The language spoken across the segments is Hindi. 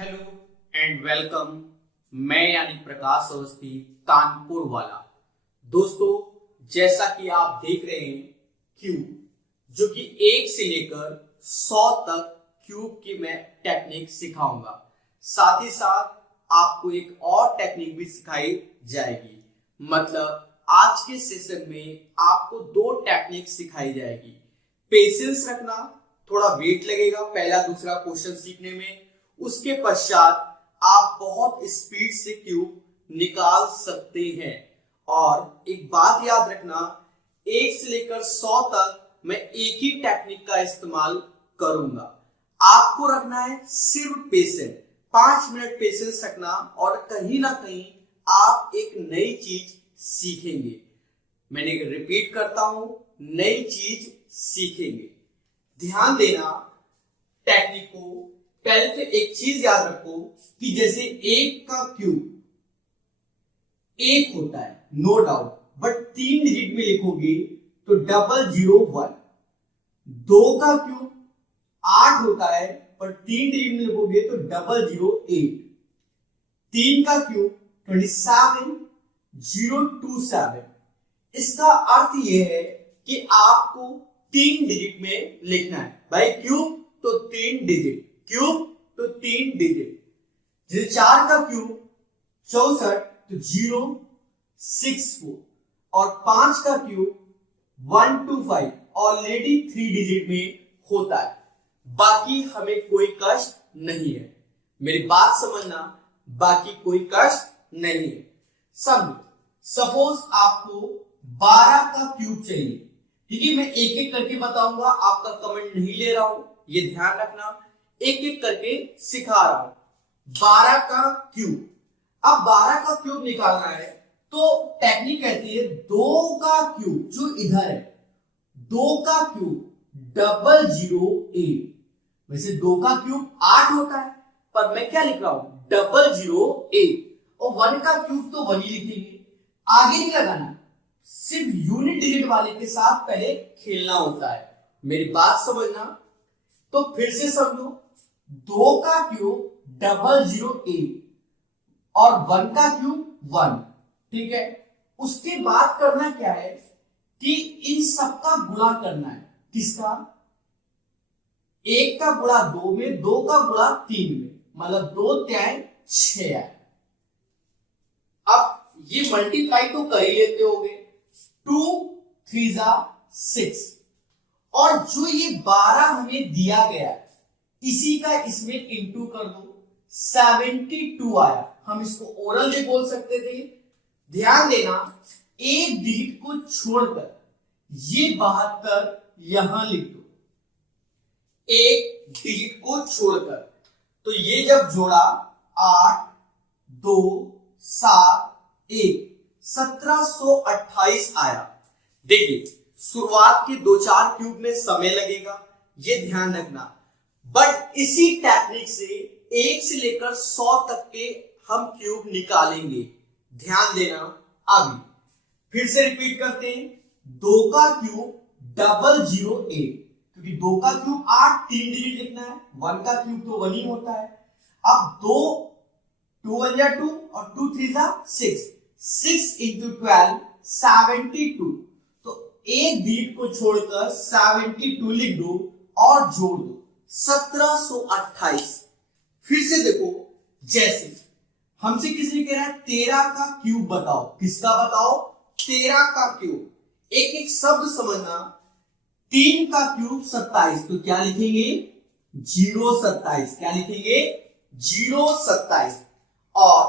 Hello and welcome. मैं यानी प्रकाश अवस्थी कानपुर वाला। दोस्तों, जैसा कि आप देख रहे हैं क्यूब, जो कि 1 से लेकर 100 तक क्यूब की मैं टेक्निक सिखाऊंगा। साथ ही साथ आपको एक और टेक्निक भी सिखाई जाएगी। मतलब आज के सेशन में आपको 2 टेक्निक सिखाई जाएगी। पेशेंस रखना, थोड़ा वेट लगेगा पहला दूसरा क्वेश्चन सीखने में। उसके पश्चात आप बहुत स्पीड से क्यूब निकाल सकते हैं। और एक बात याद रखना, 1 से लेकर 100 तक मैं एक ही टेक्निक का इस्तेमाल करूंगा। आपको रखना है सिर्फ पेशेंस, 5 मिनट पेशेंस रखना और कहीं ना कहीं आप एक नई चीज सीखेंगे। मैंने रिपीट करता हूं, नई चीज सीखेंगे। ध्यान देना टेक्निक को। पहले तो एक चीज याद रखो कि जैसे 1 का क्यूब 1 होता है, नो डाउट, बट 3 डिजिट में लिखोगे तो 001। 2 का क्यूब 8 होता है, पर 3 डिजिट में लिखोगे तो 008। 3 का क्यूब 27027। इसका अर्थ यह है कि आपको 3 डिजिट में लिखना है। भाई क्यूब तो 3 डिजिट, क्यूब तो 3 डिजिट। जैसे 4 का क्यूब 64 तो 064 और 5 का क्यूब 125 ऑलरेडी 3 डिजिट में होता है। बाकी हमें कोई कष्ट नहीं है। मेरी बात समझना, बाकी कोई कष्ट नहीं है। सपोज आपको 12 का क्यूब चाहिए, ठीक है। मैं एक एक करके बताऊंगा, आपका कमेंट नहीं ले रहा हूं, ये ध्यान रखना। एक एक करके सिखा रहा हूं। 12 का क्यूब, अब 12 का क्यूब निकालना है तो टेक्निक कहती है 2 का क्यूब जो इधर है, 2 का क्यूब 008। वैसे 2 का क्यूब 8 होता है, पर मैं क्या लिख रहा हूं 008। और 1 का क्यूब तो 1 ही लिखेंगे, आगे नहीं लगाना। सिर्फ यूनिट डिजिट वाले के साथ पहले खेलना होता है। मेरी बात समझना, तो फिर से समझो। 2 का क्यूब 008 और 1 का क्यूब 1, ठीक है। उसके बाद करना क्या है कि इन सबका गुणा करना है। किसका? 1 का गुणा 2 में, 2 का गुणा 3 में, मतलब 2 3 6 आए। अब ये मल्टीप्लाई तो कर ही लेते होगे, 2 3 6। और जो ये 12 हमें दिया गया इसी का इसमें इंटू कर दो, 72 आया। हम इसको ओरल भी बोल सकते थे। ध्यान देना, एक डिजिट को छोड़कर ये 72 यहां लिख दो। एक डिजिट को छोड़कर, तो ये जब जोड़ा 8 2 7 1 1728 आया। देखिए, शुरुआत के 2-4 क्यूब में समय लगेगा, ये ध्यान रखना। बट इसी टेक्निक से 1 से लेकर 100 तक के हम क्यूब निकालेंगे। ध्यान देना। अभी फिर से रिपीट करते हैं। 2 का क्यूब 008, क्योंकि 2 का क्यूब 8 3 डिजिट लिखना है, 1 का क्यूब तो 1 ही होता है। अब 2 2 1 2 और 2 3 6, 6 into 12 72। तो एक डिजिट को छोड़कर 72 लिख दो और जोड़ दो 1728। फिर से देखो, जैसे हमसे किसी कह रहा है 13 का क्यूब बताओ। किसका बताओ? 13 का क्यूब। एक एक शब्द समझना। 3 का क्यूब 27, तो क्या लिखेंगे 027। क्या लिखेंगे 027। और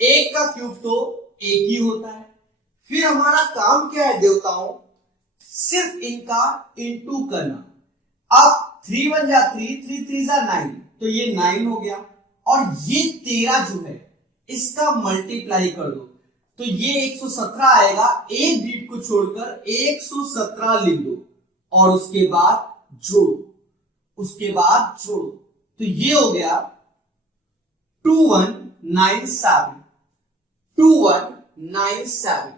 1 का क्यूब तो 1 ही होता है। फिर हमारा काम क्या है देवताओं? सिर्फ इनका इंटू करना। अब 3 1 3 3 3 9, तो ये 9 हो गया। और ये 13 जो है इसका मल्टीप्लाई कर दो, तो ये 117 आएगा। एक डिजिट को छोड़कर 117 लिख दो और उसके बाद जोड़ो, उसके बाद जोड़ो, तो ये हो गया 2197। 2197।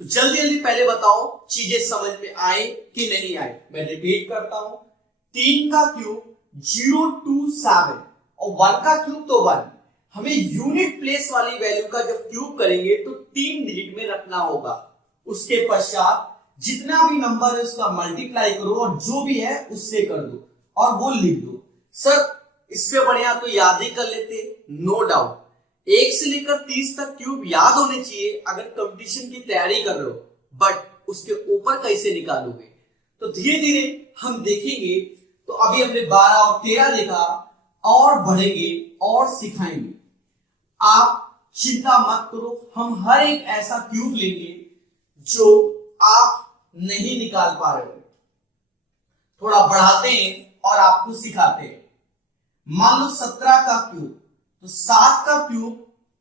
तो जल्दी जल्दी पहले बताओ चीजें समझ में आए कि नहीं आए। मैं रिपीट करता हूं। 3 का क्यूब 027 और 1 का क्यूब तो 1। हमें यूनिट प्लेस वाली वैल्यू का जब क्यूब करेंगे तो 3 डिजिट में रखना होगा। उसके पश्चात जितना भी नंबर है उसका मल्टीप्लाई करो और जो भी है उससे कर दो और वो लिख दो। सर इससे बढ़िया तो याद ही कर लेते। नो डाउट 1 से लेकर 30 तक क्यूब याद होने चाहिए अगर कंपटीशन की तैयारी कर रहे हो, बट उसके ऊपर कैसे निकालोगे तो धीरे धीरे हम देखेंगे। तो अभी हमने 12 और 13 देखा और बढ़ेंगे और सिखाएंगे। आप चिंता मत करो, हम हर एक ऐसा क्यूब लेंगे जो आप नहीं निकाल पा रहे हो, थोड़ा बढ़ाते हैं और आपको सिखाते हैं। मान लो 17 का क्यूब, तो 7 का क्यूब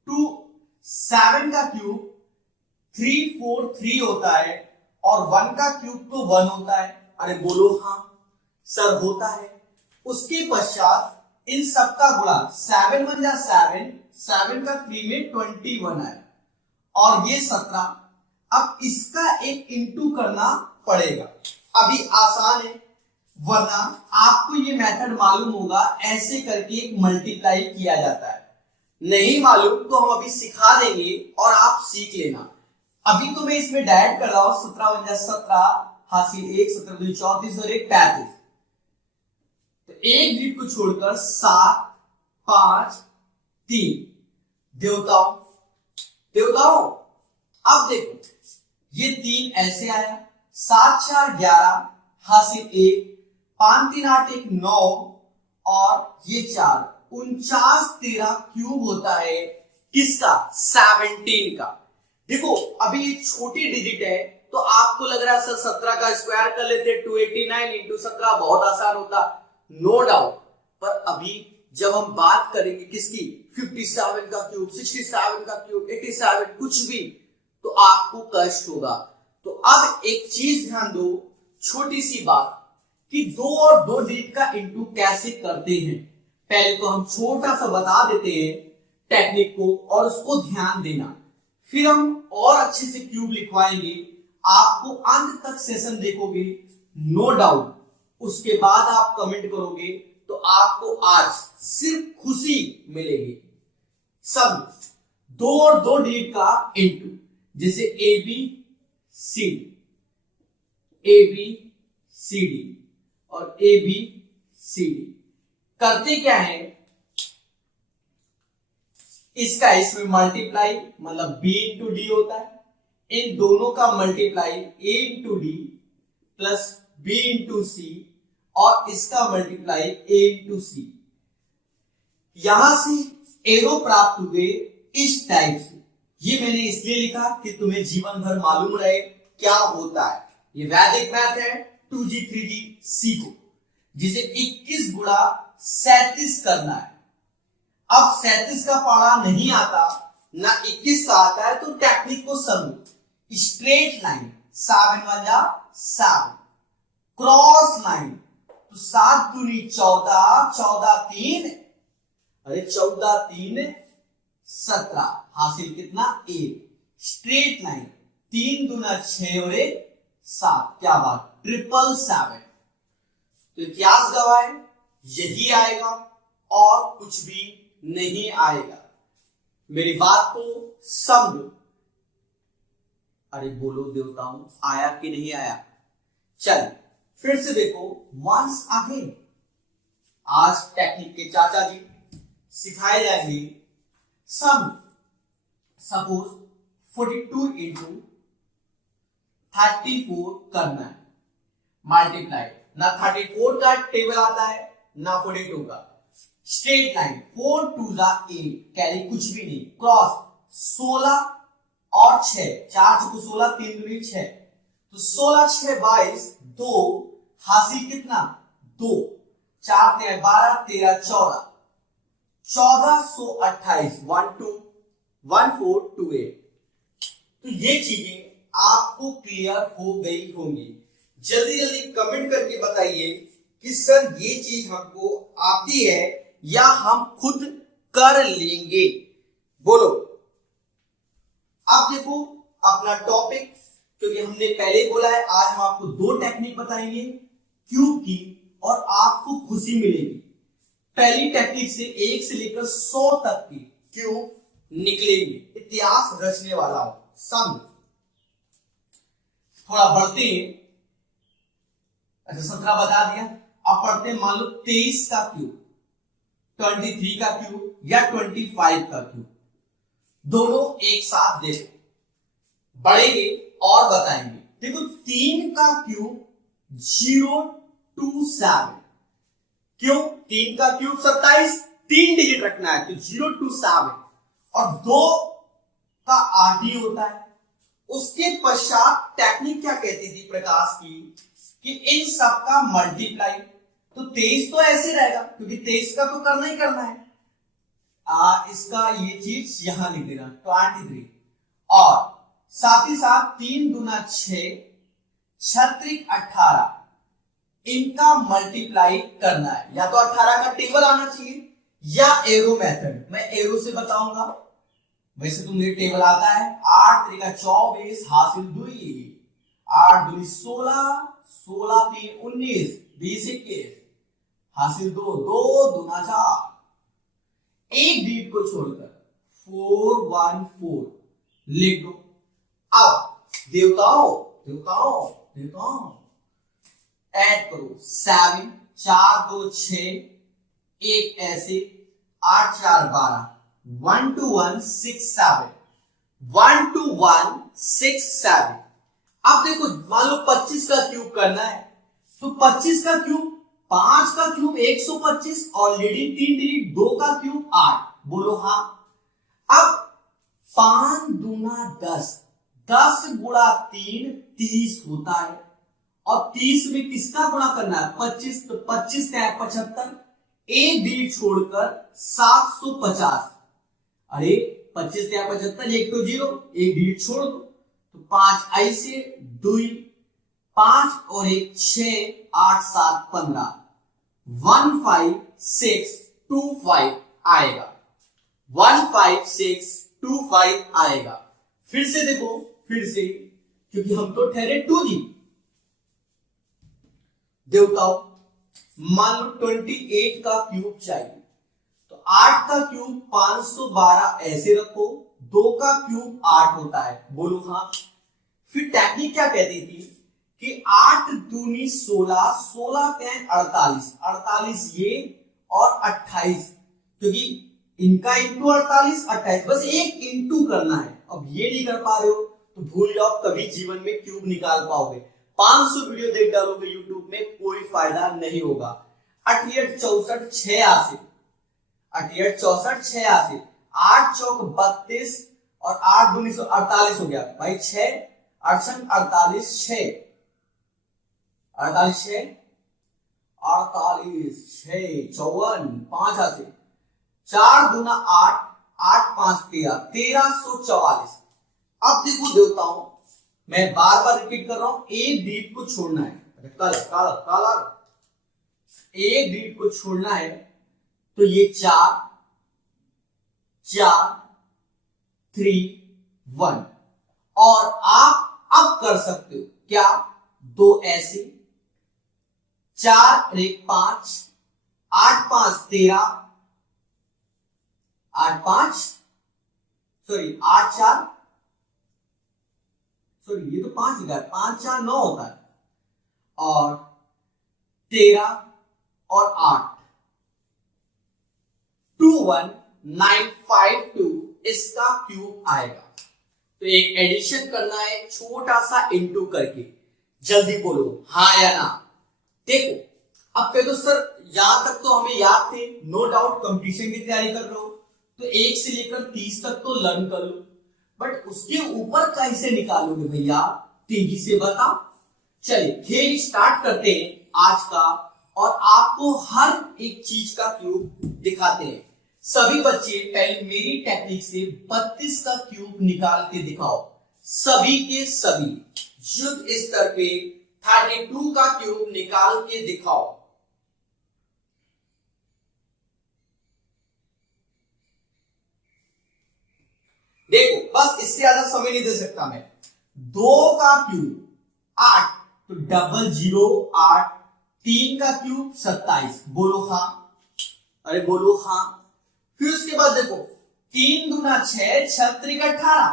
2, 7 का क्यूब 3, 4, 3 होता है और 1 का क्यूब तो 1 होता है। अरे बोलो हाँ सर होता है। उसके पश्चात इन सबका गुणा 7 1 जा 7, 7 का 3 में 21 है और ये 17। अब इसका एक इंटू करना पड़ेगा। अभी आसान है, वरना आपको ये मेथड मालूम होगा, ऐसे करके एक मल्टीप्लाई किया जाता है। नहीं मालूम तो हम अभी सिखा देंगे और आप सीख लेना। अभी तो मैं इसमें डायरेक्ट कर रहा हूं, 17 1 जा 17, हासिल 1, 17 2 34 और 1 35। तो एक डिजिट को छोड़कर 7 5 3। देवताओं देवताओं अब देखो ये 3 ऐसे आया, 7 4 11 हासिल 1, 5 3 8 1 9 और ये 4 49 13 क्यूब होता है किसका? 17 का। देखो अभी ये छोटी डिजिट है तो आपको लग रहा है सर 17 का स्क्वायर कर लेते 289 इंटू 17 बहुत आसान होता। नो डाउट, पर अभी जब हम बात करेंगे किसकी 57 का क्यूब, 67 का क्यूब, 87 कुछ भी, तो आपको कष्ट होगा। तो अब एक चीज ध्यान दो, छोटी सी बात कि 2 और 2 डिजिट का इंटू कैसे करते हैं। पहले तो हम छोटा सा बता देते हैं टेक्निक को और उसको ध्यान देना, फिर हम और अच्छे से क्यूब लिखवाएंगे। आपको अंत तक सेशन देखोगे नो डाउट, उसके बाद आप कमेंट करोगे तो आपको आज सिर्फ खुशी मिलेगी। सब 2 और 2 डिजिट का इंटू, जैसे ए बी सी डी और ए बी सी डी करते क्या है, इसका इसमें मल्टीप्लाई मतलब b इंटू डी होता है। इन दोनों का multiply a into D plus b into C और इसका मल्टीप्लाई a इंटू सी। यहां से एरो प्राप्त हुए इस टाइप से। ये मैंने इसलिए लिखा कि तुम्हें जीवन भर मालूम रहे क्या होता है। ये वैदिक मैथ है 2G 3G सीखो, जिसे 21 गुणा 37 करना है। अब 37 का पढ़ा नहीं आता ना 21 का आता है, तो टेक्निक को समझो। स्ट्रेट लाइन 7 1 जा 7, क्रॉस लाइन तो 7 दूनी 14, 14 3, अरे 14 3 17 हासिल कितना 1। स्ट्रेट लाइन 3 दूना 6 और 1 7, क्या बात 777। तो इतिहास गवाए यही आएगा और कुछ भी नहीं आएगा। मेरी बात को समझो। अरे बोलो देवताओं आया कि नहीं आया? चल फिर से देखो वंस अगेन। आज टेक्निक के चाचा जी सिखाए जाएंगे सम। सपोज 42 इंटू 34 करना है, मल्टीप्लाई ना 34 का टेबल आता है ना 42 का। स्ट्रेट लाइन 4 2 जा 8, कैरी कुछ भी नहीं, क्रॉस 16 और 6, 4 चुको 16, 3 दूनी 6, तो 16 6 22, 2 हासिल कितना 2, 4 3 12 13 14, 1428 121428। तो ये चीजें आपको क्लियर हो गई होंगी। जल्दी जल्दी कमेंट करके बताइए कि सर ये चीज हमको आती है या हम खुद कर लेंगे। बोलो। अब देखो अपना टॉपिक, क्योंकि हमने पहले बोला है आज हम आपको 2 टेक्निक बताएंगे क्यूब की और आपको खुशी मिलेगी। पहली टेक्निक से 1 से लेकर 100 तक की क्यूब निकलेंगे। इतिहास रचने वाला हो समझ। थोड़ा बढ़ते हैं। अच्छा 17 बता दिया। अब पढ़ते हैं, मान लो 23 का क्यूब, 23 का क्यूब या 25 का क्यूब, दोनों एक साथ देखो, बढ़ेंगे और बताएंगे। देखो 3 का क्यूब 027, क्यों? 3 का क्यूब 27, 3 डिजिट रखना है तो 027, और 2 का 8 ही होता है। उसके पश्चात टेक्निक क्या कहती थी प्रकाश की कि इन सब का मल्टीप्लाई, तो 23 तो ऐसे रहेगा क्योंकि 23 का तो करना ही करना है। इसका ये चीज यहां लिख देना 23, और साथ ही साथ 3 दूना 6, 36 18, इनका मल्टीप्लाई करना है। या तो 18 का टेबल आना चाहिए या एरो मेथड, मैं एरो से बताऊंगा। वैसे तो मुझे टेबल आता है। 8 3 24 हासिल 2, 8 2 16, 16 3 19, 20 21 हासिल 2, 2 दूना 4, एक डिजिट को छोड़कर 414 लिख दो। अब देवताओं देवताओं देवताओं ऐड करो 7, 4 2 6, एक ऐसे, 8 4 12, 1 2 1 6 7, 1 2 1 6 7। अब देखो मान लो 25 का क्यूब करना है, तो 25 का क्यूब, 5 का क्यूब 125, ऑलरेडी 3 डिजिट, 2 का क्यूब 8, बोलो हाँ। अब 5 दूना 10, 10 गुणा 3 30 होता है, और 30 में किसका गुणा करना है? 25, तो 25 क्या है 75, एक डिजिट छोड़कर 750। अरे 25 क्या 75, एक तो 0, एक डिजिट छोड़ दो, तो 5 ऐसे 2, 5 और 1 6, 8 7 15, 15625 आएगा, 15625 आएगा। फिर से देखो, फिर से, क्योंकि हम तो ठहरे 2G। देवताओं मान लो 28 का क्यूब चाहिए, तो 8 का क्यूब 512 ऐसे रखो, 2 का क्यूब 8 होता है, बोलो हाँ। फिर टेक्निक क्या कहती थी कि 8 दूनी 16, 16 के 48, 48 ये और 28, क्योंकि इनका इंटू 48 28, बस एक इंटू करना है। अब ये नहीं कर पा रहे हो तो भूल जाओ, कभी जीवन में क्यूब निकाल पाओगे। 500 वीडियो देख डालोगे यूट्यूब में, कोई फायदा नहीं होगा। 88 64 86, 88 64 86, 8 चौक 32 और 8 दूनी 48 हो गया भाई, 6 68 48 6, 48 6 48 6 54 5 से 4 दूना 8, 8 5 13, 1344। अब देखो देवताओं, मैं बार बार रिपीट कर रहा हूं, एक डिजिट को छोड़ना है, काला एक डिजिट को छोड़ना है, तो ये 4 4 3 1, और आप अब कर सकते हो क्या, 2 ऐसे, 4 1 5, 8 5 13, 8 5 सॉरी 8 4 सॉरी ये तो 5 लिखा है, 5 4 9 होता है, और 13 और 8 21952 इसका क्यूब आएगा। तो एक एडिशन करना है छोटा सा इंटू करके, जल्दी बोलो हाँ या ना। देखो अब कह दो सर यहां तक तो हमें याद थे, नो डाउट कंपटीशन की तैयारी कर रहे हो तो 1 से लेकर 30 तक तो लर्न कर लो, बट उसके ऊपर कैसे निकालोगे भैया, तेजी से बताओ। चलिए खेल स्टार्ट करते हैं आज का, और आपको हर एक चीज का क्यूब दिखाते हैं। सभी बच्चे पहले मेरी टेक्निक से 32 का क्यूब निकाल के दिखाओ, सभी के सभी युद्ध स्तर पे 32 का क्यूब निकाल के दिखाओ। देखो बस इससे ज्यादा समय नहीं दे सकता मैं। 2 का क्यूब 8, तो 00 8, 3 का क्यूब 27, बोलो हाँ। अरे बोलो हाँ। फिर उसके बाद देखो 3 दूना 6, 6 त्रिक 18,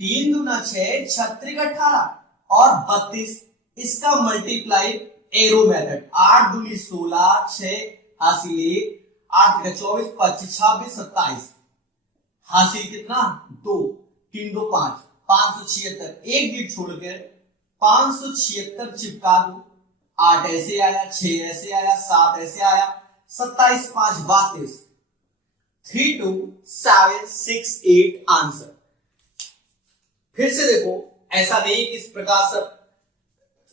3 दूना 6, 6 त्रिक 18 और 32, इसका मल्टीप्लाई एरो मेथड, 8 दूनी 16, 6 हासिल 1, 8 त्रिक 24, 25, 26, 27, हासिल कितना 2, 3 2 5, 576, एक डिजिट छोड़कर 576 चिपका दो। 8 ऐसे आया, 6 ऐसे आया, 7 ऐसे आया, 27 5 32, 3 2 7 6 8 आंसर। फिर से देखो, ऐसा नहीं कि इस प्रकार से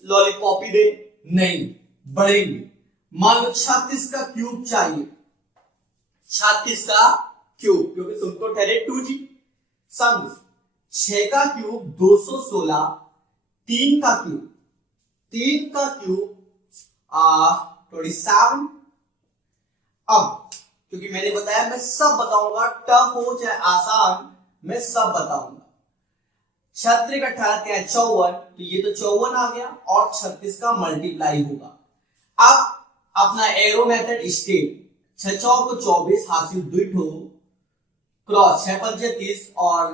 लॉलीपॉप ही दे, नहीं, बढ़ेंगे। मान लो 36 का क्यूब चाहिए, 36 का क्यूब, क्योंकि तुम तो ठहरे 2G। समझ, 6 का क्यूब 216, 3 का क्यूब, 3 का क्यूब 27। अब क्योंकि मैंने बताया मैं सब बताऊंगा, टफ हो चाहे आसान, मैं सब बताऊंगा। 6 त्रिक 18 क्या है 54, तो ये तो 54 आ गया और 36 का मल्टीप्लाई होगा। अब अपना एरो मेथड स्टेट, 6 चौक 24 हासिल 2 ठो क्रॉस, 6 5 30 और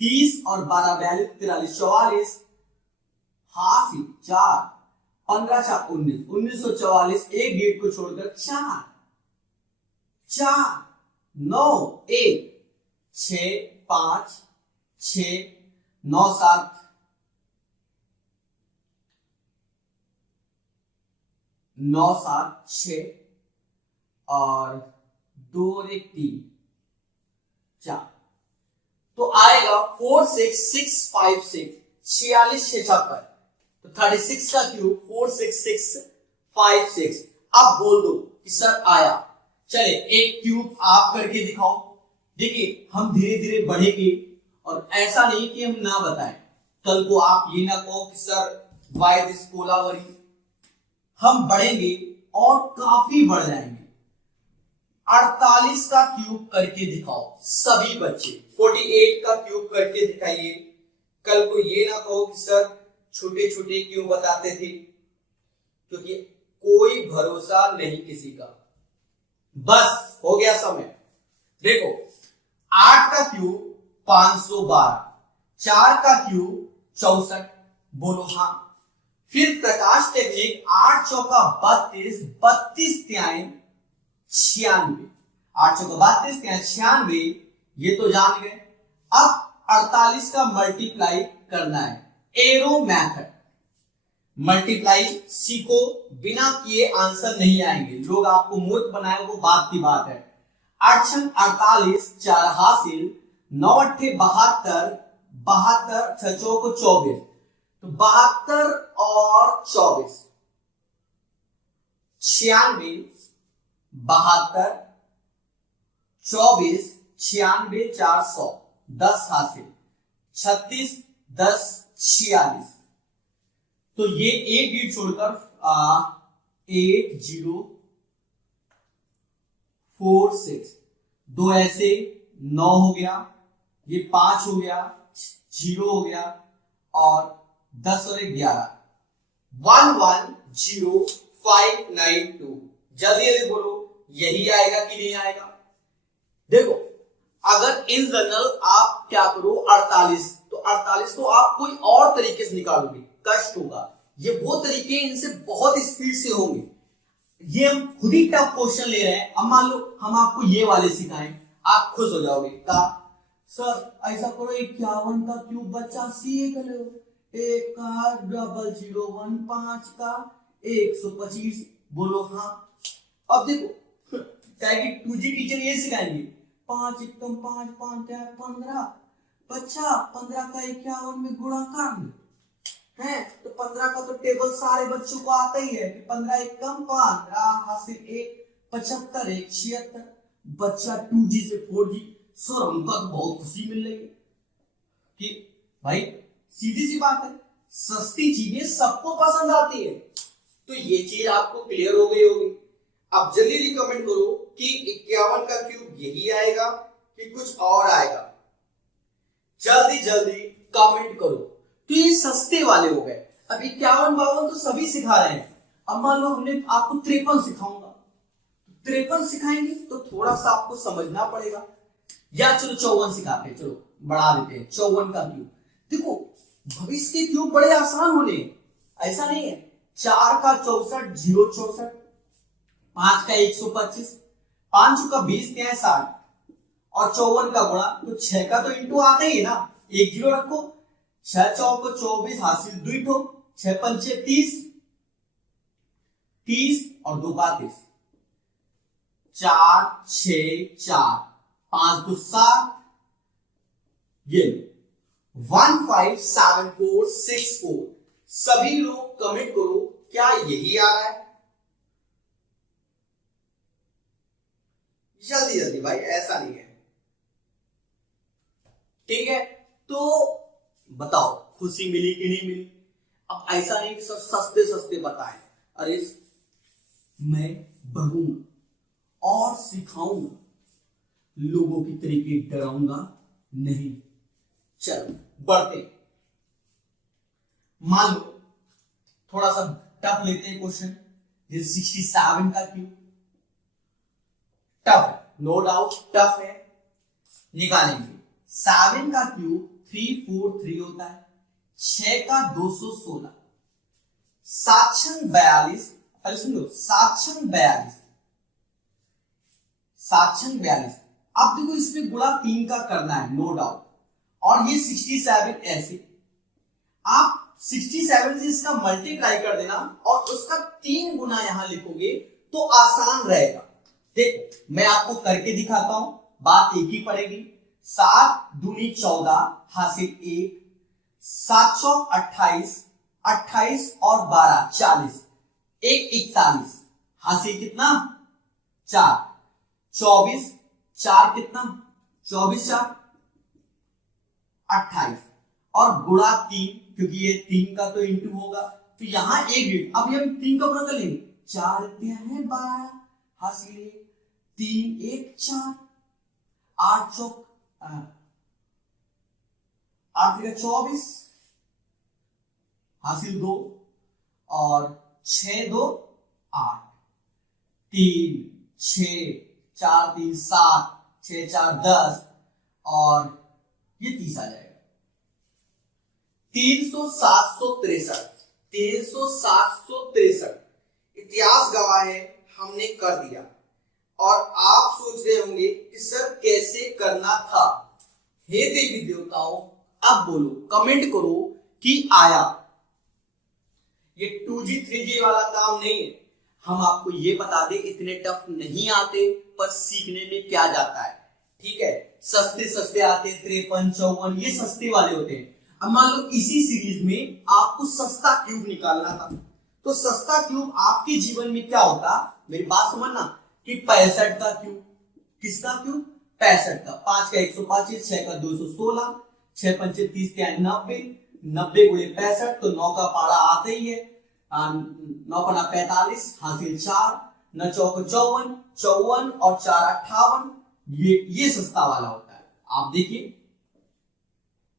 30 और 12 42 43 44 हासिल 4, 15 4 19, 1944, एक डेट को छोड़कर 4 4 9 1 6 5 6 9 7 9 7 6 और 2 और 1 3 4, तो आएगा 4 6 6 5 6, 46 76, तो 36 का क्यूब 4 6 6 5 6। अब बोल दो कि सर आया। चले एक क्यूब आप करके दिखाओ। देखिए हम धीरे धीरे बढ़ेंगे और ऐसा नहीं कि हम ना बताएं, कल को आप ये ना कहो कि सर वाई दिस कोलावरी। हम बढ़ेंगे और काफी बढ़ जाएंगे। 48 का क्यूब करके दिखाओ सभी बच्चे, 48 का क्यूब करके दिखाइए। कल को ये ना कहो कि सर छोटे छोटे क्यों बताते थे, क्योंकि कोई भरोसा नहीं किसी का। बस हो गया समय। देखो 8 का क्यूब 512, 4 का क्यूब 64, बोलो हाँ। फिर प्रकाश टेक्निक 8 चौका 32, 32 त्याई 96, 8 चौका 32 त्याई 96, ये तो जान गए। अब 48 का मल्टीप्लाई करना है, एरो मेथड। मल्टीप्लाई सीखो, बिना किए आंसर नहीं आएंगे। लोग आपको मूर्ख बनाए वो बात की बात है। 8 48, 4 हासिल, 9 8 72, 72 6 चौको 24, तो 72 और 24 96, 72 24 96 400, 10 हासिल, 36 10 46, तो ये एक डिजिट छोड़कर 8046, 2 ऐसे 9 हो गया, ये 5 हो गया, 0 हो गया और 10 और 11, 110592। जल्दी जल्दी बोलो, यही आएगा कि नहीं आएगा। देखो अगर इन जनरल आप क्या करो 48, तो 48 को आप कोई और तरीके से निकालोगे, कष्ट होगा। ये वो तरीके इनसे बहुत स्पीड से होंगे। ये हम खुद ही टफ क्वेश्चन ले रहे हैं। अब मान लो हम आपको ये वाले सिखाएं, आप खुश हो जाओगे। का सर ऐसा करो 51 का क्यूब बच्चा सीख लो, 1 का 0015 का 125, बोलो हाँ। अब देखो क्या कि 2G टीचर ये सिखाएंगे, 5 एकम 5 5 15, बच्चा 15 का 51 में गुणा कर लो है, तो 15 का तो टेबल सारे बच्चों को आता ही है। 15 एकम 15 हासिल 1 75 1 76, बच्चा 2G से 4G। सर हमको तो बहुत खुशी मिल रही है कि भाई सीधी सी बात है, सस्ती चीजें सबको पसंद आती है। तो ये चीज आपको क्लियर हो गई होगी। अब जल्दी जल्दी कमेंट करो कि 51 का क्यूब यही आएगा कि कुछ और आएगा। जल्दी जल्दी कमेंट करो। तो ये सस्ते वाले हो गए। अब 51 52 तो सभी सिखा रहे हैं। अब मान लो हमने आपको 53 सिखाऊंगा, 53 सिखाएंगे तो थोड़ा सा आपको समझना पड़ेगा, या चलो 54 सिखाते हैं, चलो बढ़ा देते हैं 54 का क्यूब। देखो भविष्य के क्यूब बड़े आसान होने, ऐसा नहीं है। 4 का 64, 0 64, 5 का 125, 5 का 20 क्या है 60, और 54 का गुणा, तो 6 का तो इंटू आता ही है ना, एक जीरो रखो, 6 चौको 24 हासिल 2 ठो, 6 पंचे 30, 30 और 2 32, 4 6 4, 5 2 7, ये 157464। सभी लोग कमेंट करो क्या यही आ रहा है, जल्दी जल्दी भाई, ऐसा नहीं है। ठीक है, तो बताओ खुशी मिली कि नहीं मिली। अब ऐसा नहीं कि सब सस्ते सस्ते बताएं, अरे मैं बढ़ूंगा और सिखाऊंगा, लोगों की तरीके डराऊंगा नहीं। चलो बढ़ते, मान लो थोड़ा सा टफ लेते हैं क्वेश्चन, जैसे 67 का क्यूब। टफ है, नो डाउट टफ है, निकालेंगे। 7 का क्यूब 343 होता है, 6 का 216, 7 6 42, अरे सुन लो 7 6 42, 7 6 42। अब देखो इसमें गुणा 3 का करना है, नो डाउट, और ये 67 ऐसे, आप 67 से इसका मल्टीप्लाई कर देना और उसका 3 गुना यहां लिखोगे तो आसान रहेगा। देखो मैं आपको करके दिखाता हूं, बात एक ही पड़ेगी। 7 दूनी 14 हासिल 1, 7 चौक 28, 28 और 12 40, 1 41 हासिल कितना 4, 24 4 कितना 24 4 28 और गुणा 3, क्योंकि ये 3 का तो इंटू होगा, तो यहां एक डिजिट, अब हम 3 का गुणा कर लेंगे, 4 है 12 हासिल 3 1 4, 8 चौक 8 24 हासिल 2 और 6 2 8, 3 6 4 3 7, 6 4 10 और ये 30 आ जाएगा। 300 इतिहास गवाह है, हमने कर दिया। और आप सोच रहे होंगे कि सर कैसे करना था। हे देवी देवताओं, अब बोलो, कमेंट करो कि आया। ये 2G 3G वाला काम नहीं है, हम आपको ये बता दें इतने टफ नहीं आते, पर सीखने में क्या जाता है। ठीक है, सस्ते सस्ते आते, 53 54 ये सस्ते वाले होते हैं। अब मान लो इसी सीरीज में आपको सस्ता क्यूब निकालना था, तो सस्ता क्यूब आपके जीवन में क्या होता, मेरी बात समझना, कि 65 का क्यूब, किसका क्यूब 65 का, 5 का 125, 6 का 216, 6 पंचे 30 क्या 90, 90 गुणे 65, तो 9 का पारा आता ही है, 9 पना 45 हासिल 4, 9 चौक 54, 54 और 4 58, ये सस्ता वाला होता है। आप देखिए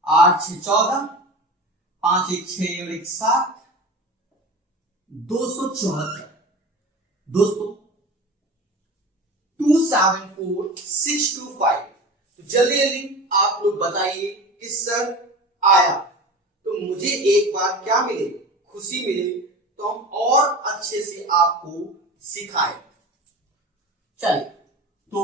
8 6 14, 5 1 6 और 1 7, 274। दोस्तों 274625, तो जल्दी जल्दी आप लोग बताइए कि सर आया, तो मुझे एक बार क्या मिले, खुशी मिले, तो हम और अच्छे से आपको सिखाए। चलिए, तो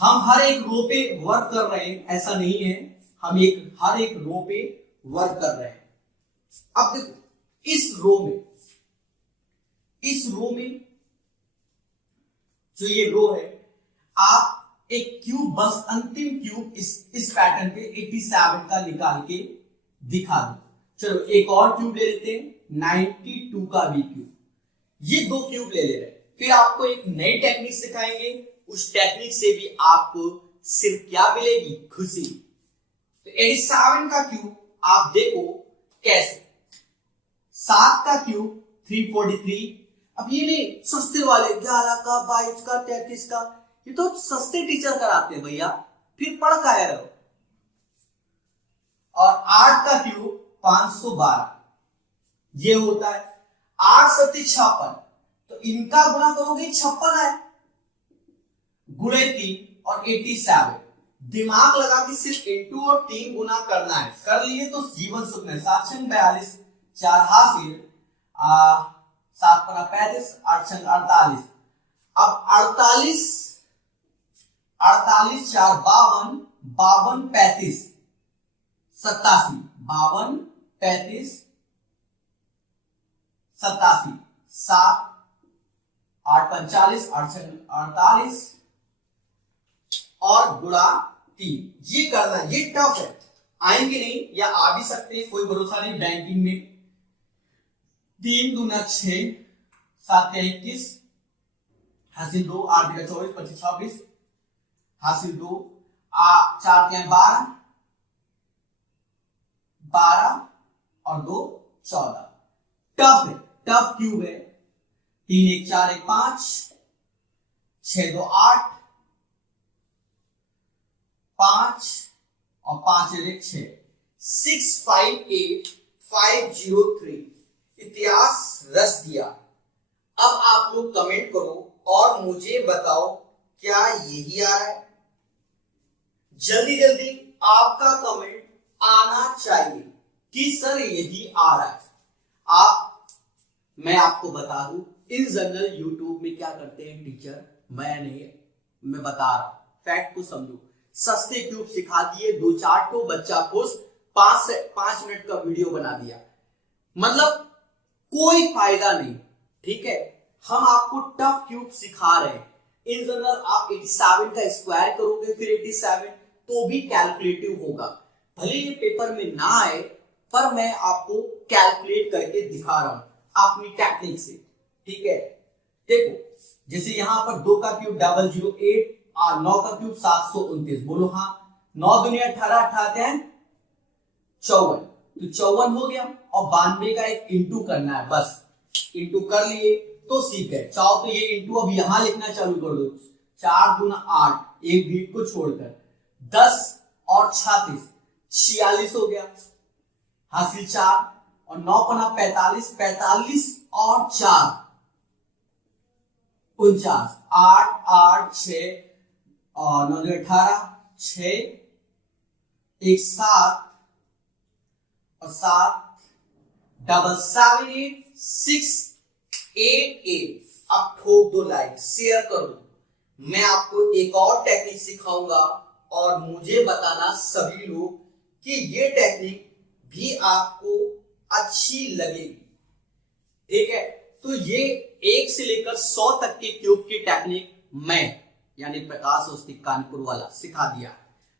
हम हर एक रो पे वर्क कर रहे हैं, ऐसा नहीं है, हम हर एक रो पे वर्क कर रहे हैं। अब देखो इस रो में जो ये रो है, आप एक क्यूब, बस अंतिम क्यूब इस पैटर्न पे 87 का निकाल के दिखा दो। चलो एक और क्यूब ले लेते हैं, 92 का भी क्यूब। ये 2 क्यूब ले ले रहे हैं, फिर आपको एक नई टेक्निक सिखाएंगे, उस टेक्निक से भी आपको सिर्फ क्या मिलेगी, खुशी। तो 87 का क्यूब आप देखो कैसे, 7 का क्यूब 343। अब ये नहीं सस्ते वाले 11 का 22 का 33 का, ये तो सस्ते टीचर कराते हैं भैया, फिर पढ़ का है रहो। और 8 का क्यूब 512, ये होता है 8 7 56, तो इनका गुणा करोगे 56 है, गुणे 3 और 87। दिमाग लगा के सिर्फ इंटू और 3 गुना करना है, कर लिए तो जीवन सुख में 7 छंग 42, 4 हासिल, 7 पना 35, 8 छंग 48। अब 48 48 4 52, 52 35 87, 52 35 87, 7 8 45, 8 छंग 48 और गुणा 3। ये करना, ये टफ है, आएंगे नहीं या आ भी सकते हैं, कोई भरोसा नहीं बैंकिंग में। 3 दूना 6, 7 21, हासिल 2, 8 24, 25 26, हासिल 2, 4 12 12 और 2 14। टफ है, टफ क्यूब है। 3 1 4 1 5, 6 2 8, 5 और 5 1 6, 6 5 8 5 0 3। इतिहास रच दिया। अब आप लोग कमेंट करो और मुझे बताओ क्या यही आ रहा है। जल्दी जल्दी आपका कमेंट आना चाहिए कि सर यही आ रहा है। मैं आपको बता दूं, इन जनरल यूट्यूब में क्या करते हैं टीचर, मैं बता रहा हूं, फैक्ट को समझो। सस्ते क्यूब सिखा दिए, 2-4 को बच्चा खुश, 5 मिनट का वीडियो बना दिया, मतलब कोई फायदा नहीं। ठीक है, हम आपको टफ क्यूब सिखा रहे हैं। इन जनरल आप 87 का स्क्वायर करोगे फिर 87 तो भी कैलकुलेटिव होगा। भले ये पेपर में ना आए पर मैं आपको कैलकुलेट करके दिखा रहा हूं अपनी टेक्निक से। ठीक है, देखो जैसे यहां पर 2 का क्यूब 008 और 9 का क्यूब 729। बोलो हाँ, 9 दुनिया 18, 18 54, तो 54 हो गया और 92 का एक इंटू करना है, बस इंटू कर लिए तो सीख है। चाहो तो ये इंटू अब यहां लिखना चालू कर दो, 4 दूना 8, एक बीट को छोड़कर 10 और 36 46 हो गया, हासिल 4 और 9 पना 45, 45 और 4 49, 8 8 6 और 9 18, 6 1 7 और 7 7 7 8 6 8 8। अब ठोक दो लाइक, शेयर कर दो। मैं आपको एक और टेक्निक सिखाऊंगा और मुझे बताना सभी लोग कि ये टेक्निक भी आपको अच्छी लगेगी। ठीक है, तो ये 1 से लेकर 100 तक के क्यूब की टेक्निक मैं यानी प्रकाश औस्तिक कानपुर वाला सिखा दिया।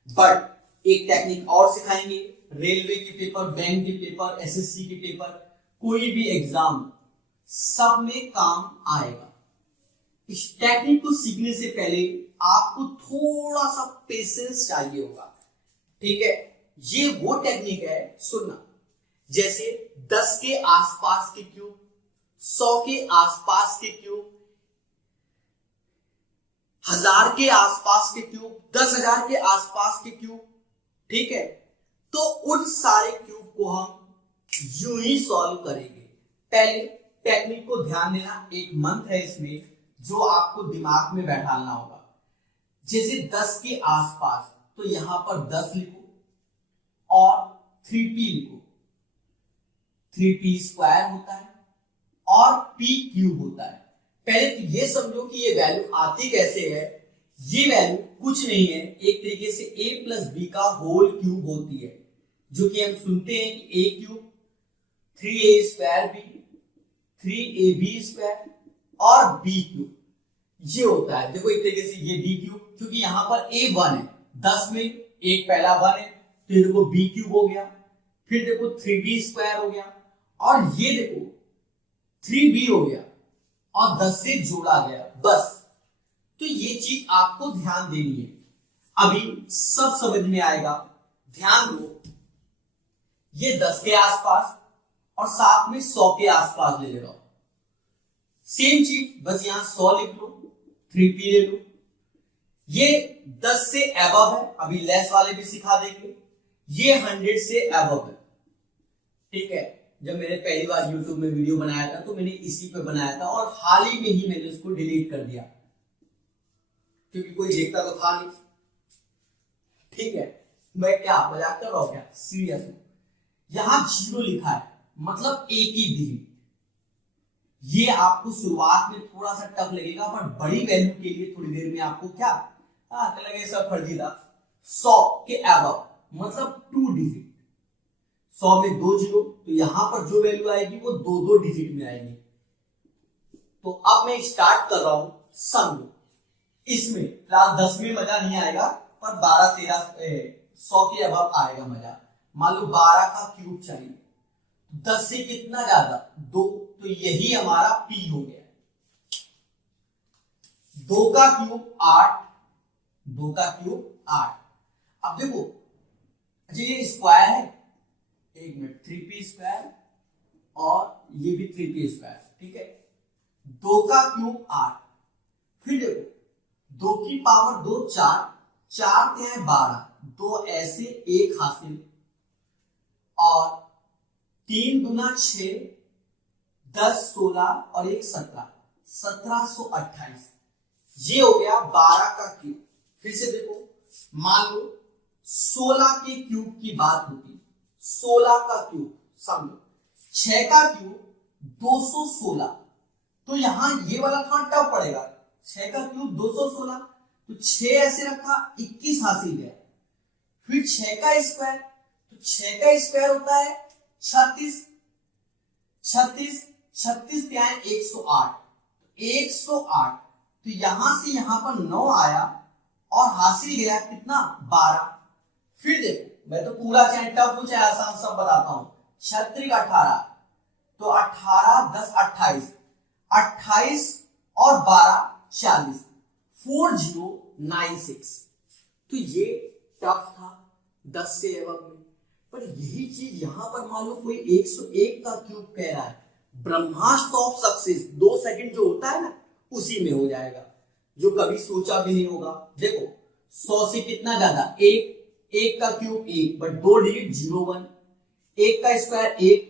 बट एक टेक्निक और सिखाएंगे, रेलवे के पेपर, बैंक के पेपर, एसएससी के पेपर, कोई भी एग्जाम सब में काम आएगा। इस टेक्निक को सीखने से पहले आपको थोड़ा सा पेशेंस चाहिए होगा। ठीक है, ये वो टेक्निक है, सुनना, जैसे 10 के आसपास के क्यूब, 100 के आसपास के क्यूब, 1000 के आसपास के क्यूब, 10,000 के आसपास के क्यूब। ठीक है, तो उन सारे क्यूब को हम यूं ही सॉल्व करेंगे। पहले टेक्निक को ध्यान देना, एक मंत्र है इसमें जो आपको दिमाग में बैठाना होगा। जैसे 10 के आसपास, तो यहां पर 10 लिखो और 3p लिखो। 3p स्क्वायर होता है और p क्यूब होता है। पहले तो ये समझो कि ये वैल्यू आती कैसे है। ये वैल्यू कुछ नहीं है, एक तरीके से a प्लस बी का होल क्यूब होती है, जो कि हम सुनते हैं कि a cube 3a square b, 3ab square और b क्यूब ये होता है। देखो एक तरीके से ये b क्यूब, क्योंकि यहां पर a 1 है, 10 में एक पहला 1 है, तो ये देखो b क्यूब हो गया। फिर देखो 3b स्क्वायर हो गया और ये देखो 3b हो गया और 10 से जोड़ा गया, बस। तो ये चीज आपको ध्यान देनी है, अभी सब समझ में आएगा। ध्यान दो, ये 10 के आसपास और साथ में 100 के आसपास ले लो। सेम चीज, बस यहां 100 लिख लो, 3p ले लो। ये 10 से अबव है, अभी लेस वाले भी सिखा देंगे। ये 100 से अबव है। ठीक है, जब मैंने पहली बार YouTube में वीडियो बनाया था तो मैंने इसी पे बनाया था और हाल ही में ही मैंने उसको डिलीट कर दिया। क्योंकि कोई देखता तो था नहीं। ठीक है, मैं क्या मजाक कर रहा हूं क्या, सीरियस हूं। यहां 0 लिखा है मतलब एक ही डिजिट। ये आपको शुरुआत में थोड़ा सा टफ लगेगा, पर बड़ी वैल्यू के लिए थोड़ी देर में आपको क्या लगे सब फर्जी था। 100 के अबव मतलब 2 डिजिट। 100 में 2 जीरो, तो यहां पर जो वैल्यू आएगी वो 2 डिजिट में आएगी। तो अब मैं स्टार्ट कर रहा हूं सम। इसमें फिलहाल 10 में मजा नहीं आएगा, पर 12 13 100 के अबव आएगा मजा। मान लो 12 का क्यूब चाहिए, 10 से कितना ज्यादा 2, तो यही हमारा पी हो गया। 2 का क्यूब 8, 2 का क्यूब 8। अब देखो, अच्छा ये स्क्वायर है, एक मिनट, 3p स्क्वायर और ये भी 3p स्क्वायर, ठीक है। 2 का क्यूब 8, फिर देखो 2 की पावर 2 4, 4 के हैं 12, 2 ऐसे 1 हासिल, और 3 दूना 6, 10 16 और 1 17, 1728। ये हो गया 12 का क्यूब। फिर से देखो, मान लो 16 के क्यूब की बात होती, 16 का क्यूब समझो, 6 का क्यूब 216, तो यहां ये वाला थोड़ा टफ पड़ेगा। 6 का क्यूब 216, तो 6 ऐसे रखा, 21 हासिल गया। फिर 6 का स्क्वायर, तो 6 का स्क्वायर होता है 36, 36 36 क्या है 108, 108, तो यहां से यहां पर 9 आया और हासिल गया कितना 12। फिर देखो, मैं तो पूरा चाहे टफ हो चाहे आसान सब बताता हूं। 36 18, तो 18 10 28, 28 और 12 40, 4096। तो ये टफ था 10 से एवं में, पर यही चीज यहां पर मान लो कोई 101 का क्यूब कह रहा है, ब्रह्मास्त्र ऑफ सक्सेस 2 सेकंड जो होता है ना, उसी में हो जाएगा, जो कभी सोचा भी नहीं होगा। देखो 100 से कितना ज्यादा 1, 1 का क्यूब 1, बट 2 डिजिट 01, 1 का स्क्वायर 1,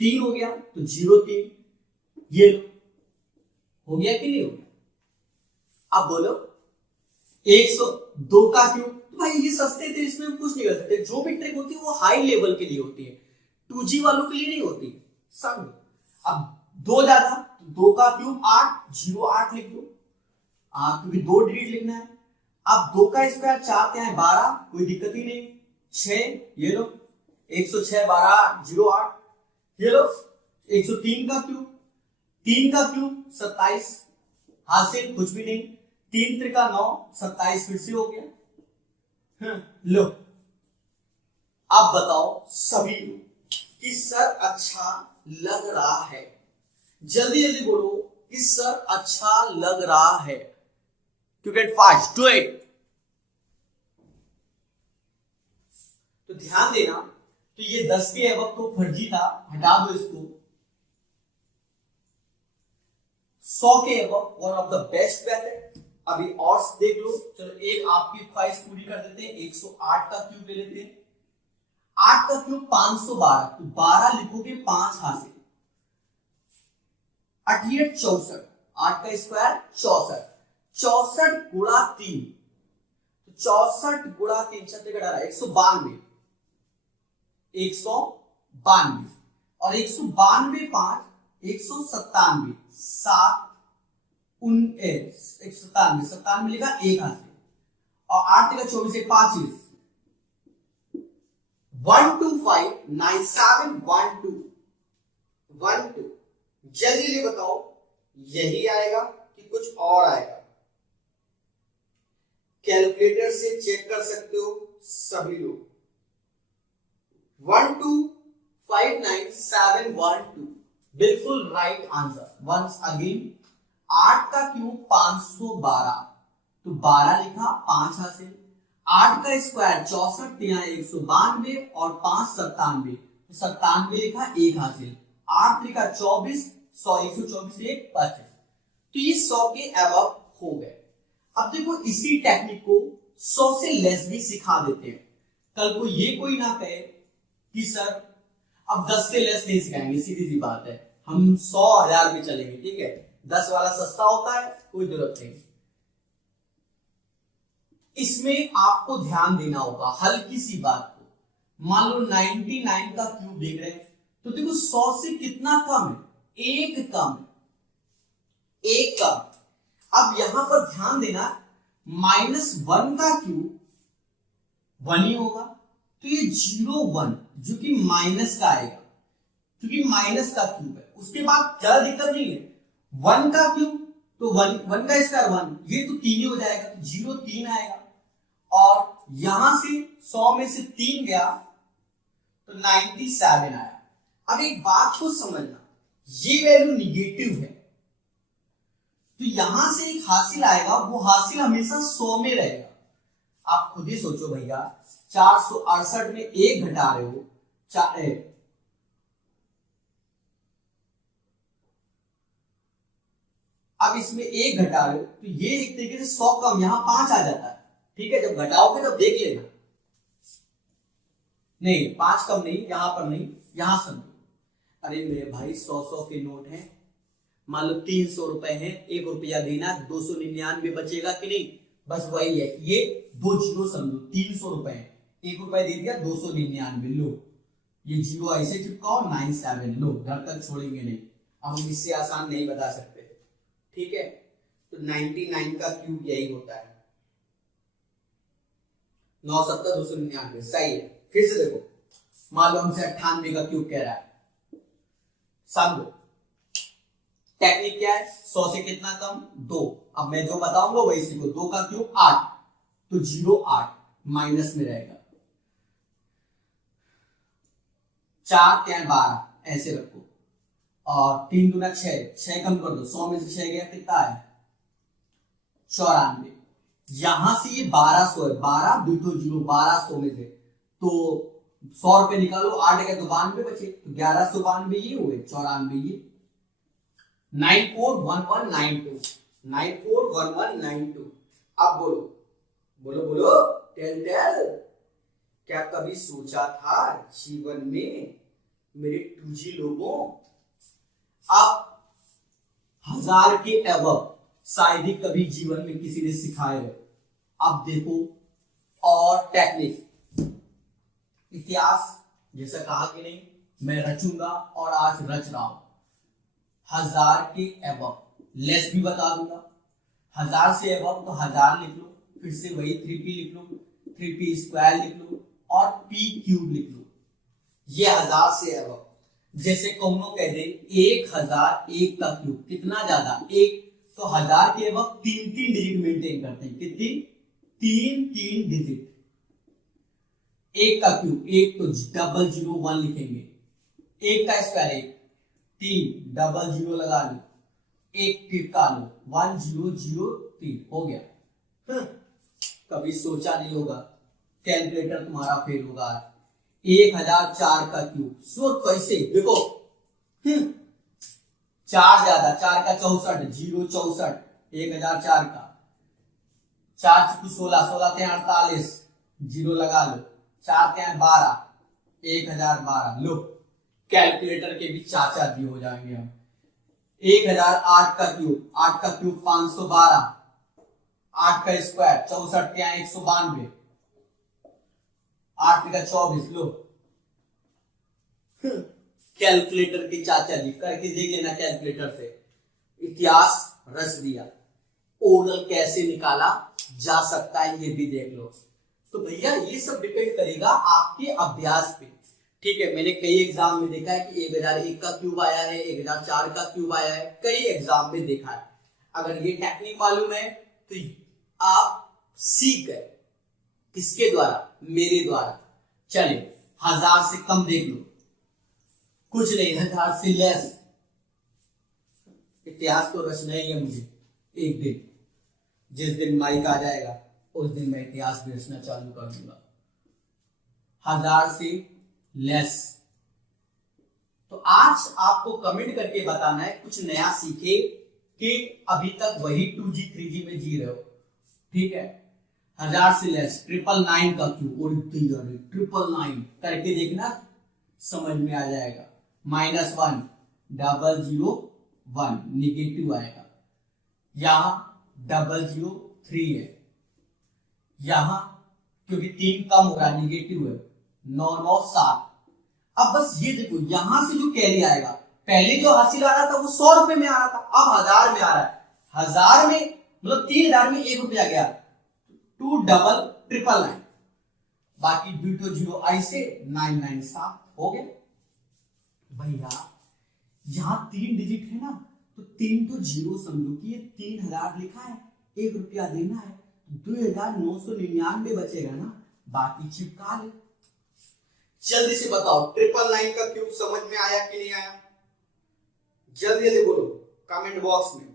3 हो गया तो 03, ये हो गया कि नहीं हो गया। अब बोलो 102 का क्यूब, तो भाई ये सस्ते थे, इसमें हम कुछ नहीं कर सकते। जो भी ट्रिक होती है वो हाई लेवल के लिए होती है, 2G वालों के लिए नहीं होती, समझो। अब 2 ज्यादा, 2 का क्यूब 8, 08 लिख दो, क्योंकि 2 डिजिट लिखना है। अब 2 का स्क्वायर 4 क्या है 12, कोई दिक्कत ही नहीं। 6 ये लो, 106 12 08, ये लो 103 का क्यूब, 3 का क्यूब 27 हासिल, कुछ भी नहीं। 3 त्रिका 9, 27 फिर से हो गया। लो अब बताओ सभी लोग कि सर अच्छा लग रहा है, जल्दी जल्दी बोलो कि सर अच्छा लग रहा है। You get fast, do it. तो ध्यान देना, तो ये 10 के अबव तो फर्जी था, हटा दो इसको। 100 के above one of the best method. अभी और देख लो, चलो एक आपकी ख्वाहिश पूरी कर देते हैं, 108 का क्यूब ले लेते हैं। 8 का क्यूब 512, तो 12 लिखोगे 5 हासिल, 88 64, 8 का स्क्वायर 64, 64 गुणा 3, 64 गुणा 3 छत्तीस का 192, 192 और 192 5, 197 7 197 97 लिखा 1 हासिल, और 8 का 24 से 25, 125 97 12 12। जल्दी बताओ यही आएगा कि कुछ और आएगा। कैलकुलेटर से चेक कर सकते हो सभी लोग। 1259712 बिल्कुल राइट आंसर। वंस अगेन, 8 का क्यूब 512, तो 12 लिखा 5 हासिल, 8 का स्क्वायर 64 3 192 और 5 97, तो 97 लिखा 1 हासिल, 8 3 का 24 100 124 1 25। तो ये 100 के अबव हो गए। अब देखो इसी टेक्निक को 100 से लेस भी सिखा देते हैं। कल को ये कोई ना कहे कि सर अब 10 से लेस नहीं सिखाएंगे, सीधी सी बात है, हम 100 1000 भी चलेंगे, ठीक है। 10 वाला सस्ता होता है, कोई जरूरत नहीं। इसमें आपको ध्यान देना होगा हल्की सी बात को। मान लो 99 का क्यूब देख रहे हैं तो देखो 100 से कितना कम है, एक कम, एक कम। अब यहां पर ध्यान देना, -1 का क्यूब 1 ही होगा, तो ये 0 1 जो कि माइनस का आएगा क्योंकि माइनस का क्यूब है। उसके बाद ज्यादा दिक्कत नहीं है, 1 का क्यूब तो 1 का स्क्वायर 1, ये तो 3 ही हो जाएगा, तो 0 3 आएगा। और यहां से 100 में से 3 गया तो 97 आया। अब एक बात को समझना, ये वैल्यू निगेटिव है तो यहां से एक हासिल आएगा, वो हासिल हमेशा 100 में रहेगा। आप खुद ही सोचो भैया, 468 में 1 घटा रहे हो, अब इसमें 1 घटा रहे हो तो ये एक तरीके से 100 कम, यहां 5 आ जाता है। ठीक है, जब घटाओगे तब देख लेना, नहीं 5 कम नहीं, यहां पर नहीं, यहां समझो। अरे मेरे भाई 100 के नोट हैं, मान लो 300 रुपए हैं, 1 रुपया देना, 299 बचेगा कि नहीं, बस वही है, ये 2 जीरो समझो, 300 रुपए है, 1 रुपया दे दिया, 299 लो, ये जीरो ऐसे चिपकाओ, 97 लो, घर तक छोड़ेंगे नहीं। अब हम इससे आसान नहीं बता सकते, ठीक है। तो 99 का क्यूब यही होता है, 9 7 299, सही है। फिर से देखो, मान लो हमसे 98 का क्यूब कह रहा है, समझो टेक्निक क्या है, 100 से कितना कम 2। अब मैं जो बताऊंगा वही सीखो, 2 का क्यूब 8, तो 0 8 माइनस में रहेगा, 4 3 12 ऐसे रखो, और 3 दूना 6, 6 कम कर दो, 100 में से 6 गया कितना है 94। यहां से ये 1200 है, 12 2 तो 0, 1200 में से तो 100 रुपए निकालो, 8 गया तो 92 बचे, तो 1192 ये हुए, 94 ये। 941192, 941192। अब बोलो बोलो बोलो, टेल टेल, क्या कभी सोचा था जीवन में मेरे 2G लोगों, आप 1000 के अबव शायद ही कभी जीवन में किसी ने सिखाए हो। अब देखो, और टेक्निक, इतिहास जैसा कहा कि नहीं, मैं रचूंगा और आज रच रहा हूं। 1000 के अबव, लेस भी बता दूंगा, 1000 से अबव तो 1000 लिख लो, फिर से वही 3p लिख लो, 3p स्क्वायर लिख लो, और p क्यूब लिख लो, ये 1000 से अबव। जैसे कौनो कह दे 1001 का क्यूब, कितना ज्यादा, 1, तो 1000 के अबव 3 डिजिट मेंटेन करते हैं, कितनी 3 डिजिट। 1 का क्यूब 1 तो 001 लिखेंगे, 1 का स्क्वायर 1, 3 00 लगा लो, 1 टिपका लो, 1003 हो गया। कभी सोचा नहीं होगा कैलकुलेटर तुम्हारा फेल होगा। 1004 का क्यूब, सो कैसे देखो, 4 ज्यादा, 4 का 64, 0 64, 1004 का 4 चुकू 16, 16 थे 48, 0 लगा लो, 4 थे 12, 1012 लो। कैलकुलेटर के भी चाचा जी हो जाएंगे हम। 1008 का क्यूब, 8 का क्यूब 512, 8 का स्क्वायर 64 क्या 192, 8 का 24 लो। कैलकुलेटर के चाचा जी करके देख लेना, कैलकुलेटर से इतिहास रच दिया। ओरल कैसे निकाला जा सकता है ये भी देख लो। तो भैया ये सब डिपेंड करेगा आपके अभ्यास पे, ठीक है। मैंने कई एग्जाम में देखा है कि 1001 का क्यूब आया है, 1004 का क्यूब आया है, कई एग्जाम में देखा है। अगर ये टेक्निक मालूम है तो आप सीख गए, किसके द्वारा, मेरे द्वारा। चलिए 1000 से कम देख लो, कुछ नहीं, 1000 से लेस। इतिहास तो रचना ही है मुझे, एक दिन जिस दिन माइक आ जाएगा उस दिन मैं इतिहास भी रचना चालू कर दूंगा। 1000 से लेस। तो आज आपको कमेंट करके बताना है कुछ नया सीखे कि अभी तक वही 2G 3G में जी रहे हो, ठीक है। 1000 से लेस, 999 का क्यूब, और 999 करके देखना, समझ में आ जाएगा। -1 001 निगेटिव आएगा, यहां 003 है, यहां क्योंकि 3 कम हो रहा है, निगेटिव है, 9 9 7। अब बस ये देखो यहां से जो कैरी आएगा, पहले जो हासिल आ रहा था वो 100 रुपए में आ रहा था, अब 1000 में आ रहा है। 1000 में मतलब 3000 में 1 रुपया गया, 2 डबल ट्रिपल 9, बाकी 2 जीरो ऐसे 997 हो गया। भैया यहां 3 डिजिट है ना, तो 3 तो जीरो समझो कि ये 3000 लिखा है, 1 रुपया देना है, 2999 बचेगा ना, बाकी चिपका ले। जल्दी से बताओ 999 का क्यूब समझ में आया कि नहीं आया? जल्दी जल्दी बोलो कमेंट बॉक्स में।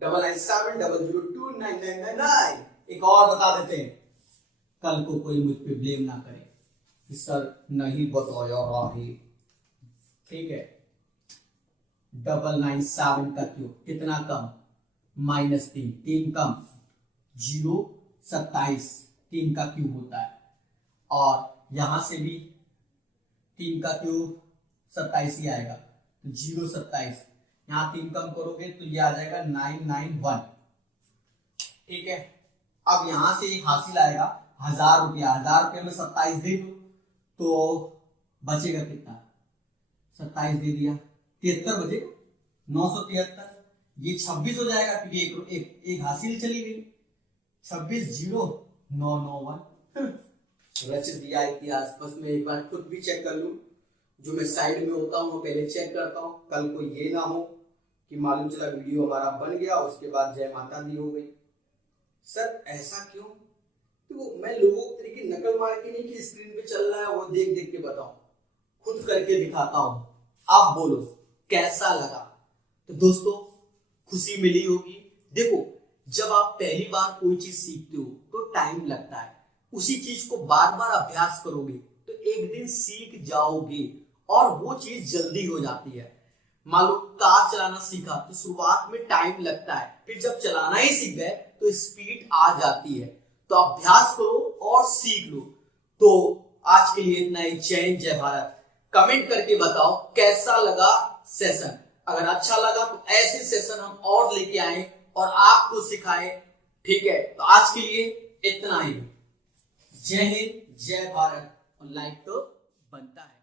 9970029999। एक और बता देते हैं, कल को कोई मुझ पे ब्लेम ना करे कि सर नहीं बताया रहे, ठीक है। 997 का क्यूब कितना कम, -3, 3 कम 0 27, 3 का क्यूब होता है। और यहां से भी 3 का क्यूब 27 ही आएगा, तो 0 27, यहां 3 कम करोगे तो ये आ जाएगा 991, ठीक है। अब यहां से एक हासिल आएगा 1000 रुपया, 1000 रुपये में 27 दे दो तो बचेगा कितना, 27 दे दिया 73 बचेगा, 973, ये 26 हो जाएगा क्योंकि एक हासिल चली गई, 26 0 991। रच दिया इतिहास। बस मैं एक बार खुद भी चेक कर लूं, जो मैं साइड में होता हूं वो पहले चेक करता हूं, कल को ये ना हो कि मालूम चला वीडियो हमारा बन गया उसके बाद जय माता दी हो गई। सर ऐसा क्यों? तो मैं लोगों के तरीके नकल मार के नहीं कि स्क्रीन पे चल रहा है वो देख देख के बताऊं, खुद करके दिखाता हूं। आप बोलो कैसा लगा? तो दोस्तों खुशी मिली होगी। देखो जब आप पहली बार कोई चीज सीखते हो तो टाइम लगता है, उसी चीज को बार बार अभ्यास करोगे तो एक दिन सीख जाओगे और वो चीज जल्दी हो जाती है। मान लो कार चलाना सीखा तो शुरुआत में टाइम लगता है, फिर जब चलाना ही सीख गए तो स्पीड आ जाती है। तो अभ्यास करो और सीख लो। तो आज के लिए इतना ही। जय हिंद जय भारत। कमेंट करके बताओ कैसा लगा सेशन। अगर अच्छा लगा तो ऐसे सेशन हम और लेके आए और आपको सिखाए, ठीक है। तो आज के लिए इतना ही। जय हिंद जय भारत। और लाइक तो बनता है।